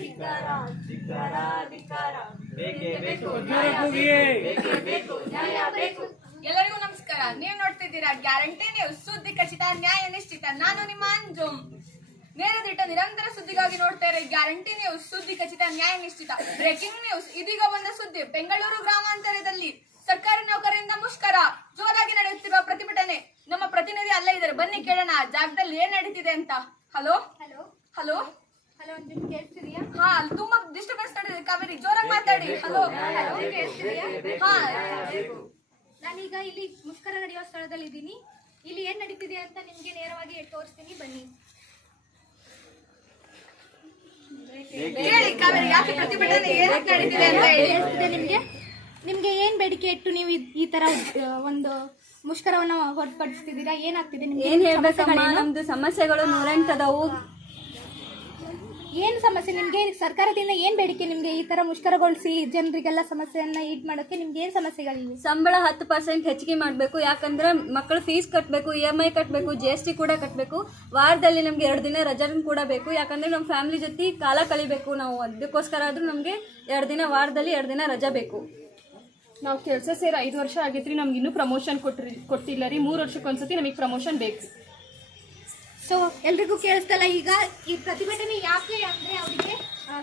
ಧಿಕ್ಕಾರ ಧಿಕ್ಕಾರ ಧಿಕ್ಕಾರ ಬೇಕೇ ಬೇಕು ನ್ಯಾಯ ಬೇಕು. ಎಲ್ಲರಿಗೂ ನಮಸ್ಕಾರ. ನೀವು ನೋಡ್ತಿದ್ದೀರಾ ಗ್ಯಾರಂಟಿ ನ್ಯೂಸ್, ಸುದ್ದಿ ಖಚಿತ ನ್ಯಾಯ ನಿಶ್ಚಿತ. ನಾನು ನಿಮ್ಮ ಅಂಜುಮ್. ನೇರದಿಟ್ಟ ನಿರಂತರ ಸುದ್ದಿಗಾಗಿ ನೋಡ್ತಾ ಇರೋ ಗ್ಯಾರಂಟಿ ನ್ಯೂಸ್, ಸುದ್ದಿ ಖಚಿತ ನ್ಯಾಯ ನಿಶ್ಚಿತ. ಬ್ರೇಕಿಂಗ್ ನ್ಯೂಸ್, ಇದೀಗ ಬಂದ ಸುದ್ದಿ. ಬೆಂಗಳೂರು ಗ್ರಾಮಾಂತರದಲ್ಲಿ ಸರ್ಕಾರಿ ನೌಕರರಿಂದ ಮುಷ್ಕರ, ಜೋರಾಗಿ ನಡೆಯುತ್ತಿರುವ ಪ್ರತಿಭಟನೆ. ನಮ್ಮ ಪ್ರತಿನಿಧಿ ಅಲ್ಲೇ ಇದ್ದಾರೆ, ಬನ್ನಿ ಕೇಳೋಣ ಆ ಜಾಗದಲ್ಲಿ ಏನ್ ನಡೀತಿದೆ ಅಂತ. Hello hello hello hello Anjum, ಕೇಳ್ತಿದೀಯಾ? ಹಾ, ಅಲ್ಲಿ ತುಂಬಾ ಡಿಸ್ಟರ್ಬೆನ್ಸ್ ನಡೆದಿದೆ. ಕಾವೇರಿ, ಜೋರಾಗಿ ಮಾತಾಡಿ. ಹಲೋ ಕೇಳ್ತಿದೀಯಾ? ಹಾ, ನಾನೀಗ ಇಲ್ಲಿ ಮುಷ್ಕರ ನಡೆಯುವ ಸ್ಥಳದಲ್ಲಿ ಇದ್ದೀನಿ. ಇಲ್ಲಿ ಏನ್ ನಡೀತಿದೆ ಅಂತ ನಿಮ್ಗೆ ನೇರವಾಗಿ ತೋರಿಸ್ತೀನಿ, ಬನ್ನಿ. ಹೇಳಿ ಕಾವೇರಿ, ಯಾಕೆ ಪ್ರತಿಭಟನೆ ಏನಕ್ಕೆ ನಡೀತಿದೆ ಅಂತ ಹೇಳಿ. ಕೇಳಿಸ್ತಿದೆ ನಿಮ್ಗೆ? ನಿಮ್ಗೆ ಏನ್ ಬೇಡಿಕೆ ಇಟ್ಟು ನೀವು ಈ ತರ ಒಂದು ಮುಷ್ಕರವನ್ನ ಹೊರತುಪಡಿಸ್ತಿದ್ದೀರಾ? ಏನಾಗ್ತಿದೆ ನಿಮ್ಗೆ? ಏನ್ ಹೇಳ್ಬೇಕಮ್ಮ, ನಮ್ದು ಸಮಸ್ಯೆಗಳು ನೂರೆಂಟದವು. ಏನ್ ಸಮಸ್ಯೆ ನಿಮ್ಗೆ? ಸರ್ಕಾರದಿಂದ ಏನ್ ಬೇಡಿಕೆ ನಿಮ್ಗೆ? ಈ ತರ ಮುಷ್ಕರಗೊಳಿಸಿ ಜನರಿಗೆಲ್ಲ ಸಮಸ್ಯೆಯನ್ನ ಈಡ್ ಮಾಡೋಕೆ ನಿಮ್ಗೆ ಏನ್ ಸಮಸ್ಯೆಗಳಿವೆ? ಸಂಬಳ 10% ಹೆಚ್ಚಿಗೆ ಮಾಡಬೇಕು. ಯಾಕಂದ್ರೆ ಮಕ್ಕಳು ಫೀಸ್ ಕಟ್ಟಬೇಕು, EMI ಕಟ್ಟಬೇಕು, GST ಕೂಡ ಕಟ್ಟಬೇಕು. ವಾರದಲ್ಲಿ ನಮ್ಗೆ 2 ದಿನ ರಜಾ ಕೂಡ ಬೇಕು. ಯಾಕಂದ್ರೆ ನಮ್ಮ ಫ್ಯಾಮಿಲಿ ಜೊತೆ ಕಾಲ ಕಳಿಬೇಕು ನಾವು. ಅದಕ್ಕೋಸ್ಕರ ಆದ್ರೂ ನಮ್ಗೆ 2 ದಿನ, ವಾರದಲ್ಲಿ 2 ದಿನ ರಜಾ ಬೇಕು. ನಾವು ಕೆಲಸ ಸೇರಿ 5 ವರ್ಷ ಆಗೈತ್ರಿ, ನಮ್ಗೆ ಇನ್ನೂ ಪ್ರಮೋಷನ್ ಕೊಟ್ಟಿಲ್ಲ ರೀ. 3 ವರ್ಷಕ್ಕೊಂದ್ಸತಿ ನಮಗೆ ಪ್ರಮೋಷನ್ ಬೇಕು. ಸೊ ಎಲ್ರಿಗೂ ಕೇಳಿಸ್ತಲ್ಲ ಈಗ ಈ ಪ್ರತಿಭಟನೆ ಯಾಕೆ ಅಂದ್ರೆ ಅವರಿಗೆ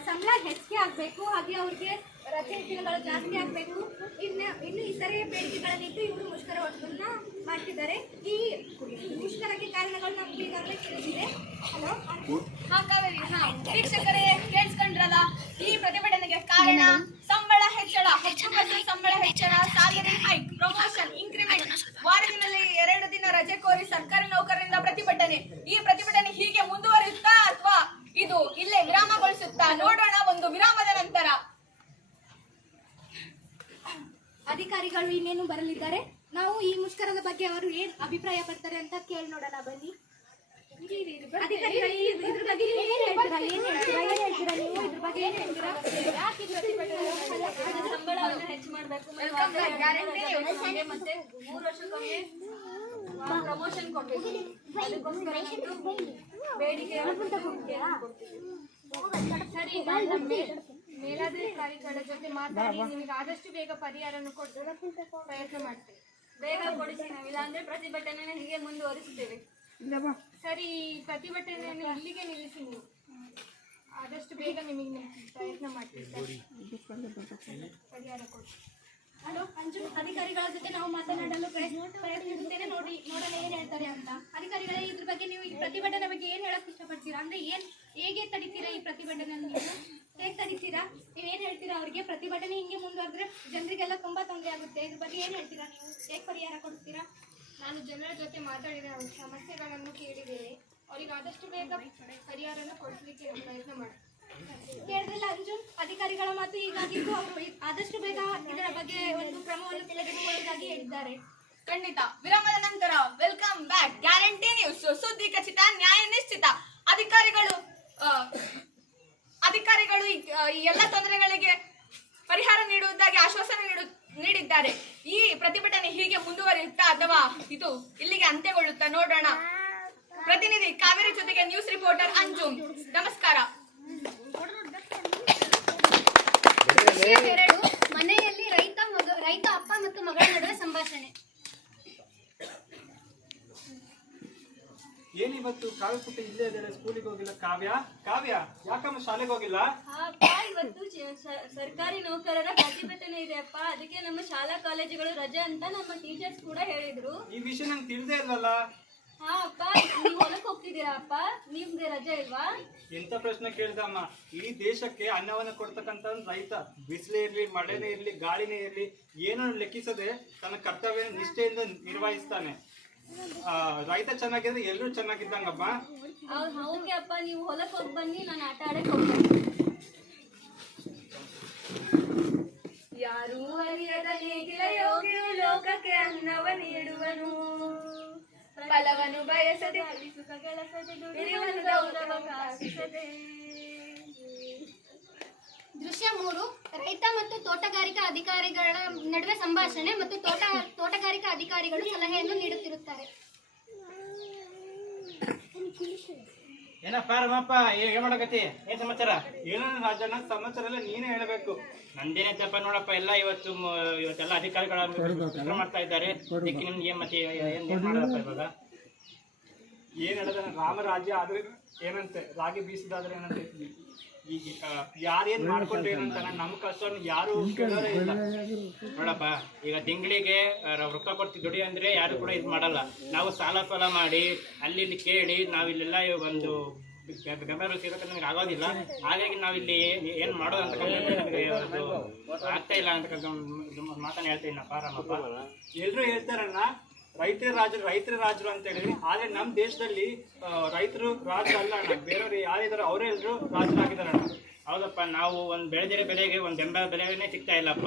ಸಂಬಳ ಹೆಚ್ಚಿಗೆ ಆಗ್ಬೇಕು, ಹಾಗೆ ಅವ್ರಿಗೆ ರಜೆ ದಿನಗಳು ಜಾಸ್ತಿ ಆಗ್ಬೇಕು, ಇನ್ನು ಇತರೆ ಬೇಡಿಕೆಗಳನ್ನಿಟ್ಟು ಇವರು ಮುಷ್ಕರವನ್ನ ಮಾಡ್ತಿದ್ದಾರೆ. ಈ ಮುಷ್ಕರಕ್ಕೆ ಕಾರಣಗಳು ನಮ್ಗೆ ಈಗಾಗಲೇ ತಿಳಿದಿದೆ. ಹಲೋ ಹಾ ಕಾವೇರಿ, ಹಾ ವೀಕ್ಷಕರೇ ಕೇಳಿಸ್ಕೊಂಡ್ರಲ್ಲ, ಈ ಪ್ರತಿಭಟನೆಗೆ ಕಾರಣ ಸಂಬಳ ಹೆಚ್ಚಳ, 10% ಸಂಬಳ ಹೆಚ್ಚಳ, ಸ್ಯಾಲರಿ ಹೈಕ್, ಪ್ರಮೋಷನ್, ಇನ್ಕ್ರಿಮೆಂಟ್, ವಾರದಲ್ಲಿ 2 ದಿನ ರಜೆ ಕೋರಿ ಸರ್ಕಾರಿ ನೌಕರರಿಂದ ಪ್ರತಿಭಟನೆ. ಈ ಪ್ರತಿಭಟನೆ ಹೀಗೆ ಮುಂದುವರಿಯುತ್ತಾ ಅಥವಾ ಇದು ಇಲ್ಲೇ ವಿರಾಮಗೊಳಿಸುತ್ತಾ? ನೋಡೋಣ ಒಂದು ವಿರಾಮದ ನಂತರ. ಅಧಿಕಾರಿಗಳು ಇನ್ನೇನು ಬರಲಿದ್ದಾರೆ. ನಾವು ಈ ಮುಷ್ಕರದ ಬಗ್ಗೆ ಅವರು ಏನ್ ಅಭಿಪ್ರಾಯ ಪಡ್ತಾರೆ ಅಂತ ಕೇಳಿ ನೋಡೋಣ, ಬನ್ನಿ. ಅಧಿಕಾರಿಗಳು ಇದ್ರ ಬಗ್ಗೆ ಏನ್ ಹೇಳ್ತೀರಾ? ನೀವು ಇದ್ರ ಬಗ್ಗೆ ಏನ್ ಹೇಳ್ತೀರಾ? ಯಾಕೆ ಈ ಪ್ರತಿಭಟನೆ? ಸಂಬಳವನ್ನು ಹೆಚ್ಚು ಮಾಡಬೇಕು, ಮತ್ತೆ 3 ವರ್ಷಕ್ಕೊಮ್ಮೆ ಪ್ರಮೋಷನ್ ಕೊಡ್ಬೇಕು. ಅದಕ್ಕೋಸ್ಕರ ಬೇಡಿಕೆ ಸರಿ, ಮೇಲಾಧಿಕಾರಿಗಳ ಜೊತೆ ಮಾತಾಡಿ ನಿಮಗೆ ಆದಷ್ಟು ಬೇಗ ಪರಿಹಾರವನ್ನು ಕೊಡಲು ಪ್ರಯತ್ನ ಮಾಡ್ತೇವೆ. ಬೇಗ ಕೊಡಿಸಿ ನಾವು, ಇಲ್ಲಾಂದ್ರೆ ಪ್ರತಿಭಟನೆನ ಹೀಗೆ ಮುಂದುವರಿಸ್ತೇವೆ. ಸರಿ, ಪ್ರತಿಭಟನೆಯನ್ನು ಇಲ್ಲಿಗೆ ನಿಲ್ಲಿಸಿ. ನೀವು ಆದಷ್ಟು ಬೇಗ ನಿಮಗೆ ಪ್ರಯತ್ನ ಮಾಡ್ತೀವಿ, ಪರಿಹಾರ ಕೊಡಿ. ಹಲೋ ಅಂಜು, ಅಧಿಕಾರಿಗಳ ಜೊತೆ ನಾವು ಮಾತನಾಡಲು ಪ್ರಯತ್ನಿಸುತ್ತೇನೆ. ನೋಡೋಣ ಏನ್ ಹೇಳ್ತಾರೆ ಅಂತ. ಅಧಿಕಾರಿಗಳೇ, ಇದ್ರ ಬಗ್ಗೆ ನೀವು ಈ ಪ್ರತಿಭಟನೆ ಬಗ್ಗೆ ಏನ್ ಹೇಳಕ್ ಇಷ್ಟಪಡ್ತೀರಾ? ಅಂದ್ರೆ ಹೇಗೆ ತಡಿತೀರಾ ಈ ಪ್ರತಿಭಟನೆ? ನೀವು ಹೇಗೆ ತಡಿತೀರಾ? ನೀವು ಏನ್ ಹೇಳ್ತೀರಾ ಅವ್ರಿಗೆ? ಪ್ರತಿಭಟನೆ ಹಿಂಗೆ ಮುಂದುವರೆದ್ರೆ ಜನರಿಗೆಲ್ಲ ತುಂಬಾ ತೊಂದರೆ ಆಗುತ್ತೆ. ಇದ್ರ ಬಗ್ಗೆ ಏನ್ ಹೇಳ್ತೀರಾ? ನೀವು ಹೇಗೆ ಪರಿಹಾರ ಕೊಡ್ತೀರಾ? ನಾನು ಜನರ ಜೊತೆ ಮಾತಾಡಿದ ಅವ್ರ ಸಮಸ್ಯೆಗಳನ್ನು ಕೇಳಿದ್ದೇನೆ. ಅವರಿಗೆ ಆದಷ್ಟು ಬೇಗ ಪರಿಹಾರನ ಕೊಡಿಸಲಿಕ್ಕೆ ಪ್ರಯತ್ನ ಮಾಡಿ. ಕೇಳಿದ್ರಲ್ಲ ಅಂಜು, ಅಧಿಕಾರಿಗಳ ಮಾತು ಹೀಗಾಗಿದ್ದು ಅವರು ಆದಷ್ಟು ಬೇಗ ಇದರ ಬಗ್ಗೆ ಒಂದು ಕ್ರಮವನ್ನು ತೆಗೆದುಕೊಳ್ಳುವುದಾಗಿ ಹೇಳಿದ್ದಾರೆ. ಖಂಡಿತ. ವಿರಾಮದ ನಂತರ ವೆಲ್ಕಮ್ ಬ್ಯಾಕ್. ಗ್ಯಾರಂಟಿ ನ್ಯೂಸ್, ಸುದ್ದಿ ಖಚಿತ ನ್ಯಾಯ ನಿಶ್ಚಿತ. ಅಧಿಕಾರಿಗಳು ಈ ಎಲ್ಲ ತೊಂದರೆಗಳಿಗೆ ಪರಿಹಾರ ನೀಡುವುದಾಗಿ ಆಶ್ವಾಸನೆ ನೀಡಿದ್ದಾರೆ. ಈ ಪ್ರತಿಭಟನೆ ಹೀಗೆ ಮುಂದುವರಿಯುತ್ತಾ ಅಥವಾ ಇದು ಇಲ್ಲಿಗೆ ಅಂತ್ಯಗೊಳ್ಳುತ್ತಾ? ನೋಡೋಣ. ಪ್ರತಿನಿಧಿ ಕಾವೇರಿ ಜೊತೆಗೆ ನ್ಯೂಸ್ ರಿಪೋರ್ಟರ್ ಅಂಜುಮ್. ನಮಸ್ಕಾರ. ಮನೆಯಲ್ಲಿ ರೈತ ಅಪ್ಪ ಮತ್ತು ಮಗಳ ನಡುವೆ ಸಂಭಾಷಣೆ. ಏನಿವತ್ತು ಕಾವ್ಯ ಪುಟ್ಟ ಇಲ್ಲೇ ಇದ್ದಾರೆ, ಸ್ಕೂಲಿಗೆ ಹೋಗಿಲ್ಲ. ಕಾವ್ಯ ಯಾಕಮ್ಮ ಶಾಲೆಗೆ ಹೋಗಿಲ್ಲ? ಇವತ್ತು ಸರ್ಕಾರಿ ನೌಕರರ ಪ್ರತಿಭಟನೆ ಇದೆ ಅಪ್ಪ, ಅದಕ್ಕೆ ನಮ್ಮ ಶಾಲಾ ಕಾಲೇಜುಗಳು ರಜೆ ಅಂತ ನಮ್ಮ ಟೀಚರ್ಸ್ ಕೂಡ ಹೇಳಿದ್ರು. ಈ ವಿಷಯ ನಂಗೆ ತಿಳಿದೇ ಇಲ್ವಲ್ಲ. ಹಾ ಅಪ್ಪ, ನೀವು ಹೊಲಕ್ಕೆ ಹೋಗ್ತಿದ್ದೀರಾ ಅಪ್ಪ? ನಿಮ್ಗೆ ರಜೆ ಇಲ್ವಾ? ಎಂತ ಪ್ರಶ್ನೆ ಕೇಳ್ದಮ್ಮ. ಈ ದೇಶಕ್ಕೆ ಅನ್ನವನ್ನ ಕೊಡ್ತಕ್ಕಂತ ರೈತ, ಬಿಸಿಲೇ ಇರ್ಲಿ, ಮಳೆನೇ ಇರ್ಲಿ, ಗಾಳಿನೇ ಇರ್ಲಿ, ಏನನ್ನು ಲೆಕ್ಕಿಸದೆ ತನ್ನ ಕರ್ತವ್ಯ ನಿಷ್ಠೆಯಿಂದ ನಿರ್ವಹಿಸ್ತಾನೆ. ರೈತ ಚೆನ್ನಾಗಿದ್ರೆ ಎಲ್ಲರೂ ಚೆನ್ನಾಗಿದ್ದಂಗಮ್ಮ. ಓಕೆ ಅಪ್ಪ, ನೀವು ಹೊಲಕ್ಕೆ ಹೋಗಿ ಬನ್ನಿ, ನಾನು ಆಟ ಆಡಕ್ಕೆ ಹೋಗ್ತೇನೆ. ಯಾರು ಹರಿಯದ ನೇಗಿಲ ಯೋಗಿಯು ಲೋಕಕ್ಕೆ ಅನ್ನವ ನೀಡುವನು, ಫಲವನ್ನು ಬಯಸದೆ ಸುಖ ಕೆಲಸದೆ ದುಡಿಯುವನು ಗೌರವ ಕಾಸಿಸದೆ. ದೃಶ್ಯ 3, ರೈತ ಮತ್ತು ತೋಟಗಾರಿಕಾ ಅಧಿಕಾರಿಗಳ ನಡುವೆ ಸಂಭಾಷಣೆ ಮತ್ತು ತೋಟಗಾರಿಕಾ ಅಧಿಕಾರಿಗಳು ಸಲಹೆಯನ್ನು ನೀಡುತ್ತಿರುತ್ತಾರೆ. ಏನಪ್ಪ ರಮಪ್ಪ ಏನ್ ಮಾಡಕತ್ತಿ? ಏನ್ ಸಮಾಚಾರ? ಏನೋ ರಾಜಣ್ಣ ಸಮಾಚಾರ ಎಲ್ಲ ನೀನೇ ಹೇಳ್ಬೇಕು. ನಂದೇನೈತಪ್ಪ ನೋಡಪ್ಪ, ಎಲ್ಲ ಇವತ್ತೆಲ್ಲ ಅಧಿಕಾರಿಗಳ ಕೆಲಸ ಮಾಡ್ತಾ ಇದ್ದಾರೆ. ಅದಕ್ಕೆ ನಿಮ್ಗೆ ಮತ್ತೆ ಏನ್ ಮಾಡೋದಪ್ಪ ಇವಾಗ? ಏನ್ ಹೇಳದ ರಾಮರಾಜ್ಯ ಆದ್ರೆ ಏನಂತೆ, ರಾಗಿ ಬೀಸದಾದ್ರೆ ಏನಂತೆ, ಈಗ ಯಾರೇನ್ ಮಾಡ್ಕೊಂಡ್ರೆ ಏನಂತ ನಮ್ ಕಷ್ಟವನ್ನು ಯಾರು ಕೇಳೋರೇ ಇಲ್ಲ. ನೋಡಪ್ಪ, ಈಗ ತಿಂಗಳಿಗೆ ರೊಕ್ಕ ಕೊಡ್ತಿ ದುಡಿ ಅಂದ್ರೆ ಯಾರು ಕೂಡ ಇದು ಮಾಡಲ್ಲ. ನಾವು ಸಾಲ ಮಾಡಿ ಅಲ್ಲಿ ಇಲ್ಲಿ ಕೇಳಿ ನಾವಿಲ್ಲೆಲ್ಲ ಒಂದು ಬೆಂಬಲ ಸಿಗೋಕೆ ನಮ್ಗೆ ಆಗೋದಿಲ್ಲ. ಹಾಗಾಗಿ ನಾವಿಲ್ಲಿ ಏನ್ ಮಾಡೋದು ಅಂತ ನಮಗೆ ಆಗ್ತಾ ಇಲ್ಲ ಅಂತ ಮಾತನ್ನ ಹೇಳ್ತೀನಪ್ಪ ರಾಮಪ್ಪ. ಎಲ್ರು ಹೇಳ್ತಾರಣ್ಣ ರೈತರ ರಾಜರು ಅಂತ ಹೇಳಿ, ಆದ್ರೆ ನಮ್ ದೇಶದಲ್ಲಿ ರೈತರು ರಾಜರು ಅಲ್ಲ ಅಣ್ಣ, ಬೇರೆಯವ್ರು ಯಾರಿದಾರೆ ಅವರೇ ಎಲ್ರು ರಾಜರಾಗಿದಾರಣ್ಣ. ಹೌದಪ್ಪ, ನಾವು ಒಂದ್ ಬೆಳೆದಿರೋ ಬೆಲೆಗೆ ಒಂದ್ ಬೆಂಬಲ ಬೆಲೆನೇ ಸಿಗ್ತಾ ಇಲ್ಲಪ್ಪ.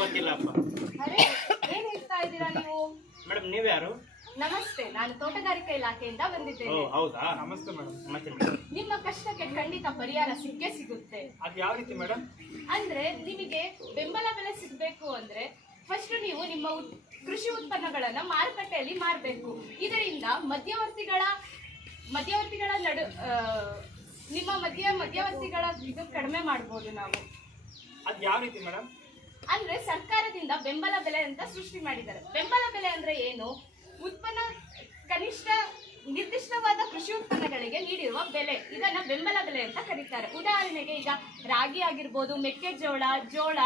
ಗೊತ್ತಿಲ್ಲಪ್ಪ. ಅರೆ ಏನ್ ಹೇಳ್ತಾ ಇದ್ದೀರಾ ನೀವು? ಮೇಡಮ್ ನೀವ್ಯಾರು? ನಮಸ್ತೆ, ನಾನು ತೋಟಗಾರಿಕಾ ಇಲಾಖೆಯಿಂದ ಓ ಬಂದಿದ್ದೇನೆ. ಹೌದಾ? ನಮಸ್ತೆ ಮೇಡಮ್. ನಮಸ್ತೆ ಮೇಡಮ್. ನಿಮ್ಮ ಕಷ್ಟಕ್ಕೆ ಖಂಡಿತ ಪರಿಹಾರ ಸಿಕ್ಕೇ ಸಿಗುತ್ತೆ. ಅದ್ ಯಾವ ರೀತಿ ಮೇಡಮ್? ಅಂದ್ರೆ ನಿಮಗೆ ಬೆಂಬಲ ಬೆಲೆ ಸಿಗ್ಬೇಕು ಅಂದ್ರೆ ಫಸ್ಟ್ ನೀವು ನಿಮ್ಮ ಕೃಷಿ ಉತ್ಪನ್ನಗಳನ್ನ ಮಾರುಕಟ್ಟೆಯಲ್ಲಿ ಮಾರಬೇಕು. ಇದರಿಂದ ಮಧ್ಯವರ್ತಿಗಳ ನಿಮ್ಮ ಮಧ್ಯವರ್ತಿಗಳ ಇದು ಕಡಿಮೆ ಮಾಡ್ಬೋದು ನಾವು. ಅದ್ ಯಾವ ರೀತಿ ಮೇಡಮ್? ಅಂದ್ರೆ ಸರ್ಕಾರದಿಂದ ಬೆಂಬಲ ಬೆಲೆ ಅಂತ ಸೃಷ್ಟಿ ಮಾಡಿದ್ದಾರೆ. ಬೆಂಬಲ ಬೆಲೆ ಅಂದ್ರೆ ಏನು? ಉತ್ಪನ್ನ ಕನಿಷ್ಠ ನಿರ್ದಿಷ್ಟವಾದ ಕೃಷಿ ಉತ್ಪನ್ನಗಳಿಗೆ ನೀಡಿರುವ ಬೆಲೆ, ಇದನ್ನ ಬೆಂಬಲ ಬೆಲೆ ಅಂತ ಕರೀತಾರೆ. ಉದಾಹರಣೆಗೆ ಈಗ ರಾಗಿ ಆಗಿರ್ಬೋದು, ಮೆಕ್ಕೆಜೋಳ, ಜೋಳ,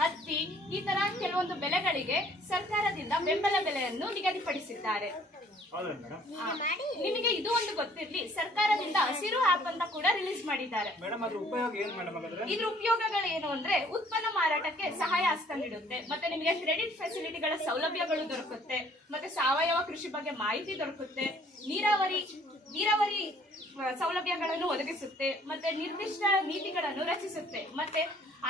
ಹತ್ತಿ, ಈ ತರ ಕೆಲವೊಂದು ಬೆಳೆಗಳಿಗೆ ಸರ್ಕಾರದಿಂದ ಬೆಂಬಲ ಬೆಲೆಯನ್ನು ನಿಗದಿಪಡಿಸಿದ್ದಾರೆ. ಹೌದಾ ಮೇಡಮ್? ನಿಮಗೆ ಇದು ಒಂದು ಗೊತ್ತಿರ್ಲಿ, ಸರ್ಕಾರದಿಂದ ಹಸಿರು ಆಪ್ ಅಂತ ಕೂಡ ರಿಲೀಸ್ ಮಾಡಿದ್ದಾರೆ. ಮೇಡಮ್ ಅದ್ರ ಉಪಯೋಗ ಏನ್ ಮೇಡಮ್ ಹಾಗಾದ್ರೆ? ಇದ್ರ ಉಪಯೋಗಗಳು ಏನು ಅಂದ್ರೆ ಉತ್ಪನ್ನ ಮಾರಾಟಕ್ಕೆ ಸಹಾಯ ಹಸ್ತ ನೀಡುತ್ತೆ, ಮತ್ತೆ ನಿಮಗೆ ಕ್ರೆಡಿಟ್ ಫೆಸಿಲಿಟಿಗಳ ಸೌಲಭ್ಯಗಳು ದೊರಕುತ್ತೆ, ಮತ್ತೆ ಸಾವಯವ ಕೃಷಿ ಬಗ್ಗೆ ಮಾಹಿತಿ ದೊರಕುತ್ತೆ, ನೀರಾವರಿ ಸೌಲಭ್ಯಗಳನ್ನು ಒದಗಿಸುತ್ತೆ, ಮತ್ತೆ ನಿರ್ದಿಷ್ಟ ನೀತಿಗಳನ್ನು ರಚಿಸುತ್ತೆ, ಮತ್ತೆ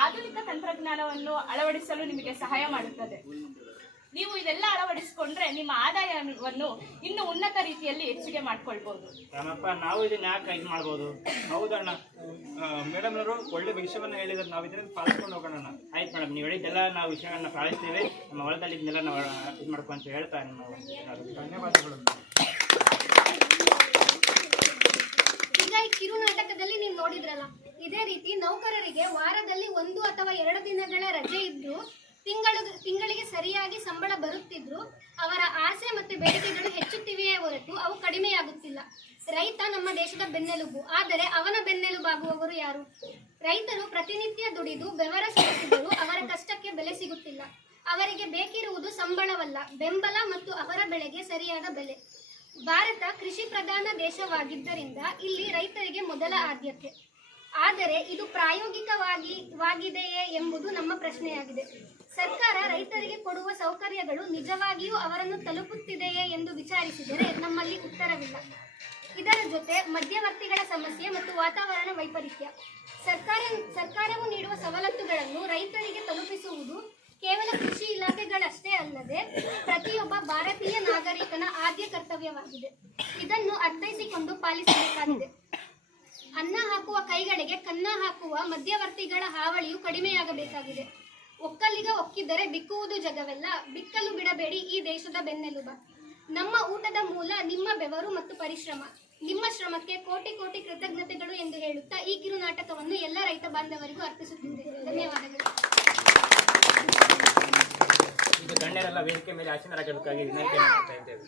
ಆಧುನಿಕ ತಂತ್ರಜ್ಞಾನವನ್ನು ಅಳವಡಿಸಲು ನಿಮಗೆ ಸಹಾಯ ಮಾಡುತ್ತದೆ. ನೀವು ಇದೆಲ್ಲ ಅಳವಡಿಸಿಕೊಂಡ್ರೆ ನಿಮ್ಮ ಆದಾಯವನ್ನು ಇನ್ನು ಉನ್ನತ ರೀತಿಯಲ್ಲಿ ಹೆಚ್ಚಿಗೆ ಮಾಡ್ಕೊಳ್ಬಹುದು. ರಾಮಪ್ಪ, ನಾವು ಇದನ್ನ ಯಾಕೆ ಇದು ಮಾಡ್ಬೋದು? ಹೌದಣ್ಣ, ಮೇಡಮ್ ಅವರು ಒಳ್ಳೆ ವಿಷಯವನ್ನ ಹೇಳಿದ್ರೆ ನಾವು ಇದನ್ನ ಪಾಲಿಸ್ಕೊಂಡು ಹೋಗೋಣ. ಆಯ್ತು ಮೇಡಮ್, ನೀವು ಹೇಳಿದ್ದೆಲ್ಲ ನಾವು ವಿಷಯಗಳನ್ನ ಪಾಲಿಸ್ತೀವಿ. ನಮ್ಮ ಹೊಲದಲ್ಲಿ ಇದನ್ನೆಲ್ಲ ನಾವು ಇದು ಮಾಡ್ಕೊಂತ ಹೇಳ್ತಾ ಧನ್ಯವಾದಗಳು. ಈಗ ಈ ಕಿರು ನಾಟಕದಲ್ಲಿ ನೀವು ನೋಡಿದ್ರಲ್ಲ, ಇದೇ ರೀತಿ ನೌಕರರಿಗೆ ವಾರದಲ್ಲಿ 1 ಅಥವಾ 2 ದಿನಗಳ ರಜೆ ಇದ್ದು ತಿಂಗಳಿಗೆ ಸರಿಯಾಗಿ ಸಂಬಳ ಬರುತ್ತಿದ್ರು ಅವರ ಆಸೆ ಮತ್ತು ಬೇಡಿಕೆಗಳು ಹೆಚ್ಚುತ್ತಿವೆಯೇ ಹೊರತು ಅವು ಕಡಿಮೆಯಾಗುತ್ತಿಲ್ಲ. ರೈತ ನಮ್ಮ ದೇಶದ ಬೆನ್ನೆಲುಬು, ಆದರೆ ಅವನ ಬೆನ್ನೆಲುಬಾಗುವವರು ಯಾರು? ರೈತರು ಪ್ರತಿನಿತ್ಯ ದುಡಿದು ಬೆವರ ಸುರಿಸಿದರೂ ಅವರ ಕಷ್ಟಕ್ಕೆ ಬೆಲೆ ಸಿಗುತ್ತಿಲ್ಲ. ಅವರಿಗೆ ಬೇಕಿರುವುದು ಸಂಬಳವಲ್ಲ, ಬೆಂಬಲ ಮತ್ತು ಅವರ ಬೆಳೆಗೆ ಸರಿಯಾದ ಬೆಲೆ. ಭಾರತ ಕೃಷಿ ಪ್ರಧಾನ ದೇಶವಾಗಿದ್ದರಿಂದ ಇಲ್ಲಿ ರೈತರಿಗೆ ಮೊದಲ ಆದ್ಯತೆ. ಆದರೆ ಇದು ಪ್ರಾಯೋಗಿಕವಾಗಿದೆಯೇ ಎಂಬುದು ನಮ್ಮ ಪ್ರಶ್ನೆಯಾಗಿದೆ. ಸರ್ಕಾರ ರೈತರಿಗೆ ಕೊಡುವ ಸೌಕರ್ಯಗಳು ನಿಜವಾಗಿಯೂ ಅವರನ್ನು ತಲುಪುತ್ತಿದೆಯೇ ಎಂದು ವಿಚಾರಿಸಿದರೆ ನಮ್ಮಲ್ಲಿ ಉತ್ತರವಿಲ್ಲ. ಇದರ ಜೊತೆ ಮಧ್ಯವರ್ತಿಗಳ ಸಮಸ್ಯೆ ಮತ್ತು ವಾತಾವರಣ ವೈಪರೀತ್ಯ. ಸರ್ಕಾರವು ನೀಡುವ ಸವಲತ್ತುಗಳನ್ನು ರೈತರಿಗೆ ತಲುಪಿಸುವುದು ಕೇವಲ ಕೃಷಿ ಇಲಾಖೆಗಳಷ್ಟೇ ಅಲ್ಲದೆ ಪ್ರತಿಯೊಬ್ಬ ಭಾರತೀಯ ನಾಗರಿಕನ ಆದ್ಯ ಕರ್ತವ್ಯವಾಗಿದೆ. ಇದನ್ನು ಅರ್ಥೈಸಿಕೊಂಡು ಪಾಲಿಸಬೇಕಾಗಿದೆ. ಅನ್ನ ಹಾಕುವ ಕೈಗಳಿಗೆ ಕನ್ನ ಹಾಕುವ ಮಧ್ಯವರ್ತಿಗಳ ಹಾವಳಿಯು ಕಡಿಮೆಯಾಗಬೇಕಾಗಿದೆ. ಒಕ್ಕಲಿಗ ಒಕ್ಕಿದ್ದರೆ ಬಿಕ್ಕುವುದು ಜಗವೆಲ್ಲ, ಬಿಕ್ಕಲು ಬಿಡಬೇಡಿ ಈ ದೇಶದ ಬೆನ್ನೆಲುಬ. ನಮ್ಮ ಊಟದ ಮೂಲ ನಿಮ್ಮ ಬೆವರು ಮತ್ತು ಪರಿಶ್ರಮ. ನಿಮ್ಮ ಶ್ರಮಕ್ಕೆ ಕೋಟಿ ಕೋಟಿ ಕೃತಜ್ಞತೆಗಳು ಎಂದು ಹೇಳುತ್ತಾ ಈ ಕಿರು ನಾಟಕವನ್ನು ಎಲ್ಲ ರೈತ ಬಾಂಧವರಿಗೂ ಅರ್ಪಿಸುತ್ತಿದ್ದೇವೆ. ಧನ್ಯವಾದಗಳು. ಇದು ಗಣ್ಯರೆಲ್ಲ ವೇದಿಕೆ ಮೇಲೆ ಆಸೀನರಾಗಬೇಕಾಗಿ ವಿನಂತಿ ಮಾಡ್ತಾ ಇದ್ದೇವೆ.